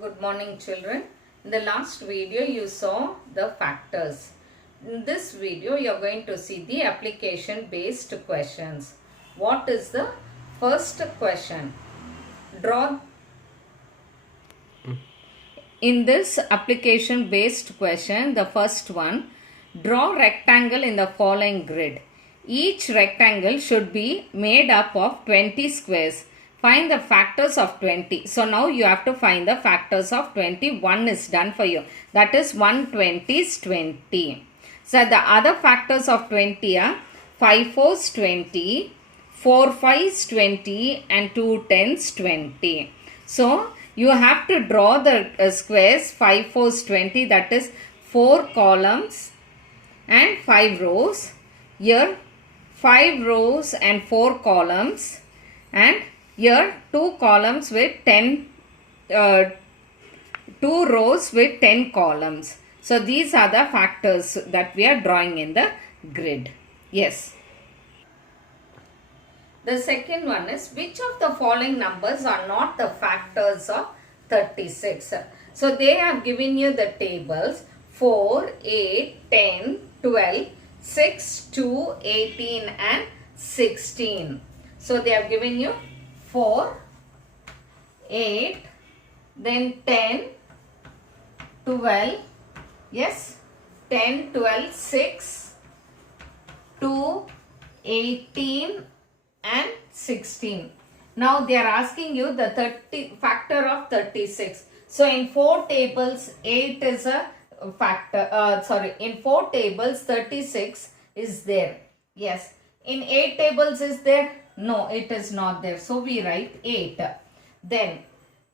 Good morning children. In the last video you saw the factors. In this video you are going to see the application based questions. What is the first question? Draw. In this application based question, the first one, draw rectangle in the following grid. Each rectangle should be made up of 20 squares. Find the factors of 20. So now you have to find the factors of 20. 1 is done for you. That is 120 is 20. So the other factors of 20 are 5 fours 20, 4 fives 20 and 2 tens 20. So you have to draw the squares 5 fours 20, that is 4 columns and 5 rows. Here 5 rows and 4 columns, and here 2 columns with 2 rows with 10 columns. So these are the factors that we are drawing in the grid. Yes. The second one is, which of the following numbers are not the factors of 36? So they have given you the tables 4, 8, 10, 12, 6, 2, 18 and 16. So they have given you 4, 8, then 10, 12, yes, 10, 12, 6, 2, 18 and 16. Now they are asking you the factor of 36. So in 4 tables 8 is a factor, in 4 tables 36 is there. Yes. In 8 tables is there? No, it is not there. So we write 8. Then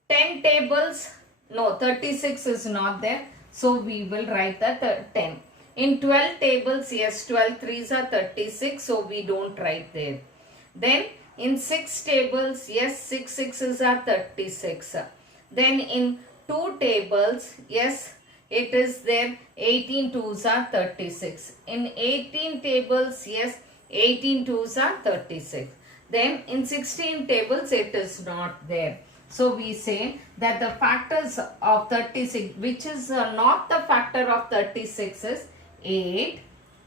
10 tables, no, 36 is not there. So we will write the 10. In 12 tables, yes, 12 threes are 36. So we don't write there. Then in 6 tables, yes, 6 sixes are 36. Then in 2 tables, yes, it is there, 18 twos are 36. In 18 tables, yes, 18 twos are 36. Then in 16 tables, it is not there. So we say that the factors of 36, which is not the factor of 36, is 8,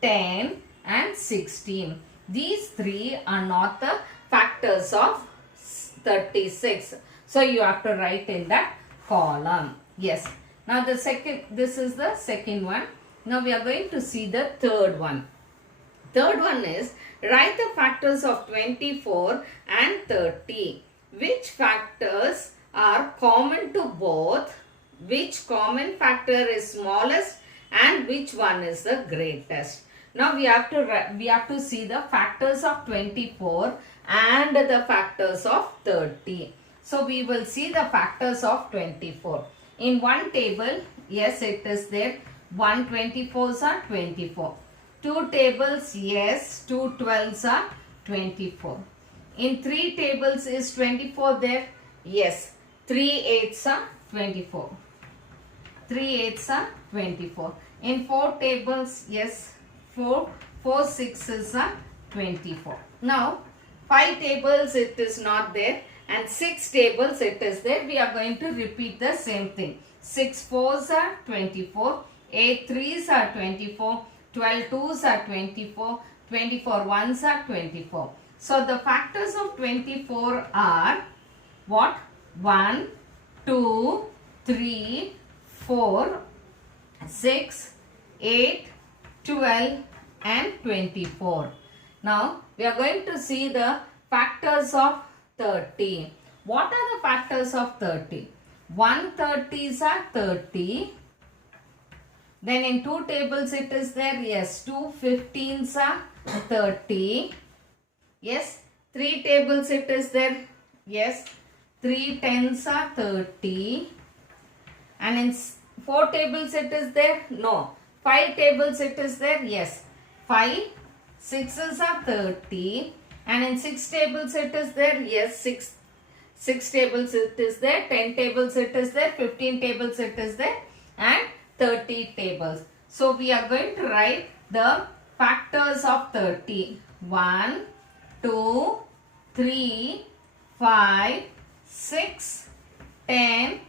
10 and 16. These three are not the factors of 36. So you have to write in that column. Yes. Now this is the second one. Now we are going to see the third one. Third one is, write the factors of 24 and 30. Which factors are common to both? Which common factor is smallest and which one is the greatest? Now we have to see the factors of 24 and the factors of 30. So we will see the factors of 24. In one table, yes, it is there. 1 24s are 24. 2 tables, yes, 2 12s are 24. In 3 tables, is 24 there? Yes. 3 8s are 24. 3 8s are 24. In 4 tables, yes, 4 6s are 24. Now, 5 tables it is not there, and 6 tables it is there. We are going to repeat the same thing. 6 4s are 24. 8 3s are 24. 12 2s are 24. 24 1s are 24. So the factors of 24 are what? 1, 2, 3, 4, 6, 8, 12 and 24. Now we are going to see the factors of 30. What are the factors of 30? 130s are 30. Then in 2 tables it is there. Yes, 2 15s are 30. Yes, 3 tables it is there. Yes, 3 10s are 30. And in 4 tables it is there. No. 5 tables it is there. Yes, 5 6s are 30. And in 6 tables it is there. Yes, 6 tables it is there. 10 tables it is there. 15 tables it is there. And 30 tables. So we are going to write the factors of 30. 1, 2, 3, 5, 6, 10,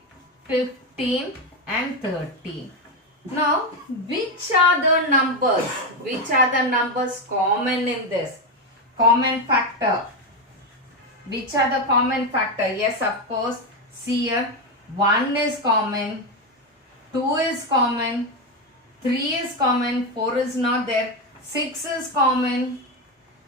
15 and 30. Now, which are the numbers? Which are the numbers common in this? Common factor. Which are the common factor? Yes, of course. See here, 1 is common, 2 is common, 3 is common, 4 is not there, 6 is common,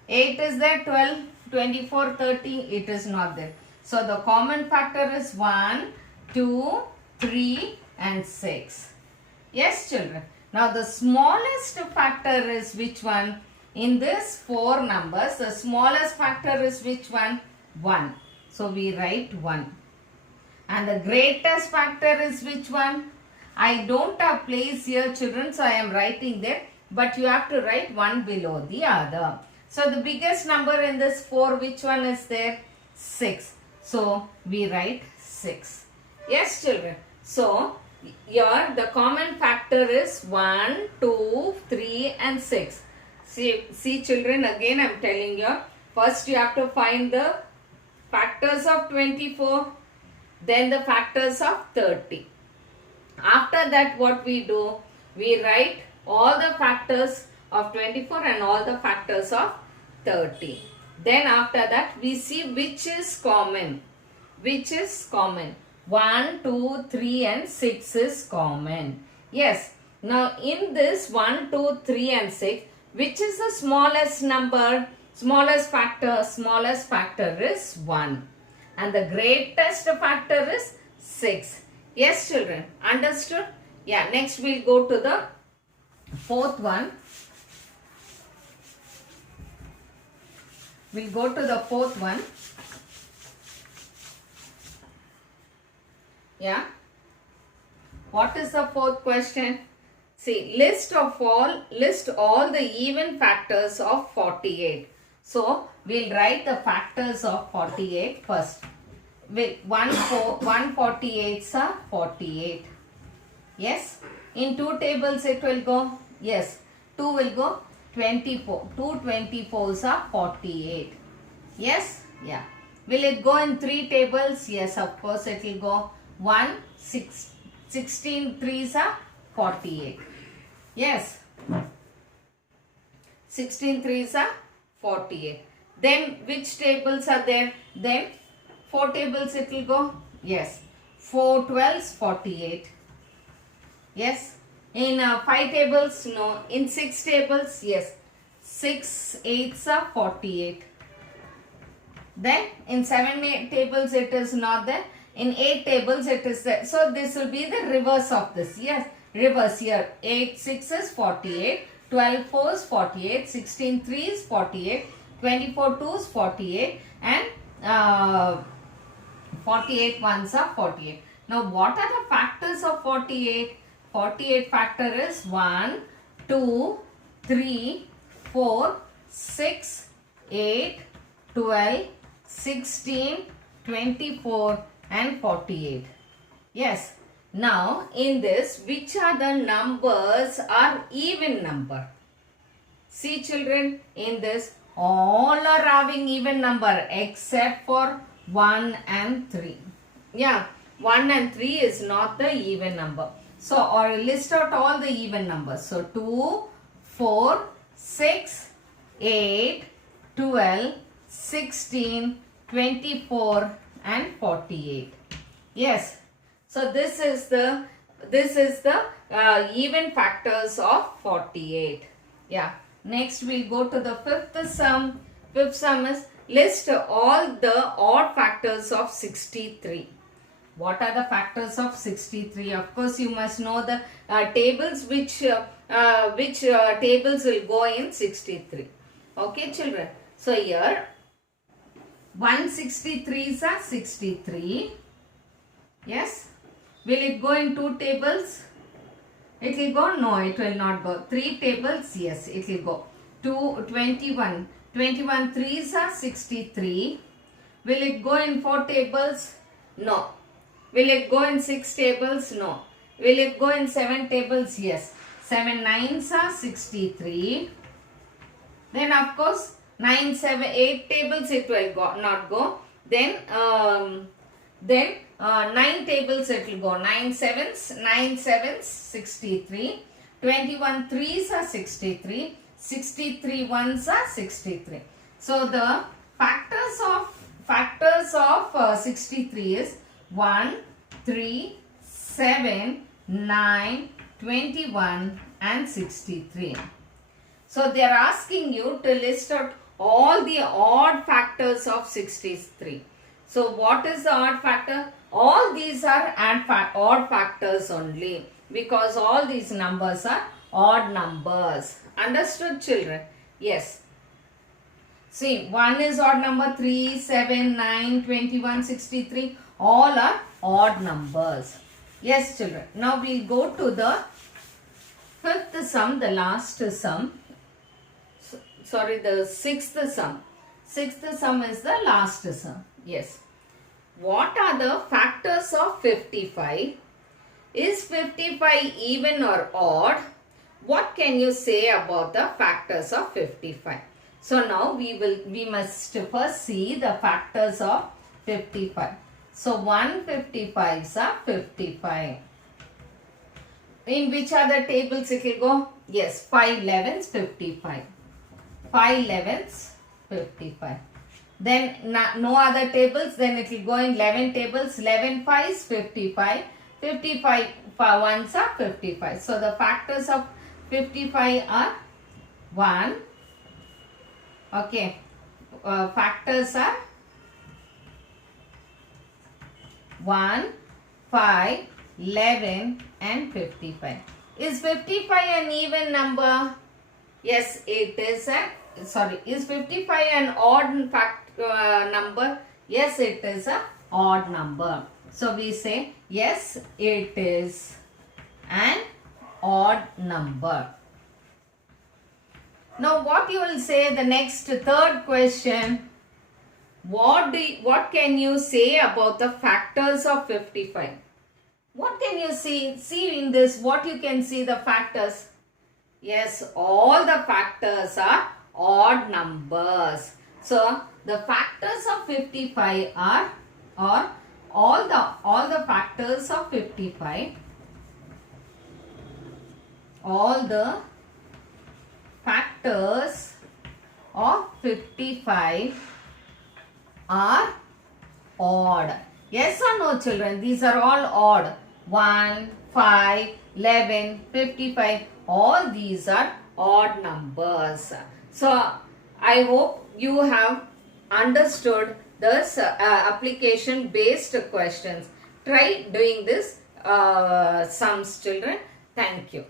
8 is there, 12, 24, 30, it is not there. So the common factor is 1, 2, 3 and 6. Yes, children. Now the smallest factor is which one? In this 4 numbers, the smallest factor is which one? 1. So we write 1. And the greatest factor is which one? I don't have place here, children, so I am writing there. But you have to write one below the other. So the biggest number in this 4, which one is there? 6. So we write 6. Yes, children. So here the common factor is 1, 2, 3 and 6. See children, again I am telling you. First you have to find the factors of 24. Then the factors of 30. After that what we do? We write all the factors of 24 and all the factors of 30. Then after that we see which is common. Which is common? 1, 2, 3 and 6 is common. Yes. Now in this 1, 2, 3 and 6, which is the smallest number? Smallest factor is 1. And the greatest factor is 6. Yes, children. Understood? Yeah. Next we'll go to the fourth one. We'll go to the fourth one. Yeah. What is the fourth question? See, list all the even factors of 48. So, we'll write the factors of 48 first. With 148s are 48. Yes. In 2 tables it will go. Yes. 2 will go 24. 2 24s are 48. Yes. Yeah. Will it go in 3 tables? Yes, of course it will go 1, 6, 16 3s are 48. Yes. 16 3s are 48. Then which tables are there? Then 4 tables it will go. Yes. 4 12s 48. Yes. In 5 tables, no. In 6 tables, yes. 6 8s are 48. Then in 7 tables it is not there. In 8 tables it is there. So this will be the reverse of this. Yes. Reverse here. 8 6 is 48. 12 4 is 48. 16 3 is 48. 24 2 is 48. And 48 ones are 48. Now what are the factors of 48? 48 factor is 1, 2, 3, 4, 6, 8, 12, 16, 24 and 48. Yes. Now in this, which are the numbers are even number? See children, in this all are having even number except for 1 and 3. Yeah, 1 and 3 is not the even number. So, or list out all the even numbers. So, 2, 4, 6, 8, 12, 16, 24 and 48. Yes. So, this is the even factors of 48. Yeah. Next, we'll go to the fifth sum. Fifth sum is list all the odd factors of 63. What are the factors of 63? Of course, you must know the tables which tables will go in 63. Okay, children. So, here 163s are 63. Yes. Will it go in 2 tables? It will go? No, it will not go. 3 tables? Yes, it will go. 21. 21 3s are 63. Will it go in 4 tables? No. Will it go in 6 tables? No. Will it go in 7 tables? Yes. 7 9s are 63. Then of course 9 7 8 tables it will go, not go. Then 9 tables it will go. 9 sevens, 63. 21 threes are 63. 63 ones are 63. So the factors of 63 is 1, 3, 7, 9, 21 and 63. So they are asking you to list out all the odd factors of 63. So what is the odd factor? All these are odd factors only, because all these numbers are odd numbers. Understood, children? Yes. See, 1 is odd number, 3, 7, 9, 21, 63. All are odd numbers. Yes, children. Now we'll go to the fifth sum, the last sum. Sorry, the sixth sum. Sixth sum is the last sum. Yes. What are the factors of 55? Is 55 even or odd? What can you say about the factors of 55? So now we must first see the factors of 55. So 155s are 55. In which are the tables it will go? Yes, 5 11s 55. 5 11s 55. Then no other tables, then it will go in 11 tables. 11 5s 55. 55 ones are 55. So the factors of 55 are 1. Okay. Factors are 1, 5, 11 and 55. Is 55 an even number? Yes, it is is 55 an odd number? Yes, it is an odd number. So we say yes, it is an odd number. Now what you will say the next third question? What can you say about the factors of 55? What can you see? See in this, what you can see the factors? Yes, all the factors are odd numbers. So the factors of 55 are, or all the factors of 55, all the factors of 55 are odd. Yes or no, children? These are all odd. 1, 5, 11, 55. All these are odd numbers. So I hope you have understood this application based questions. Try doing this sums, children. Thank you.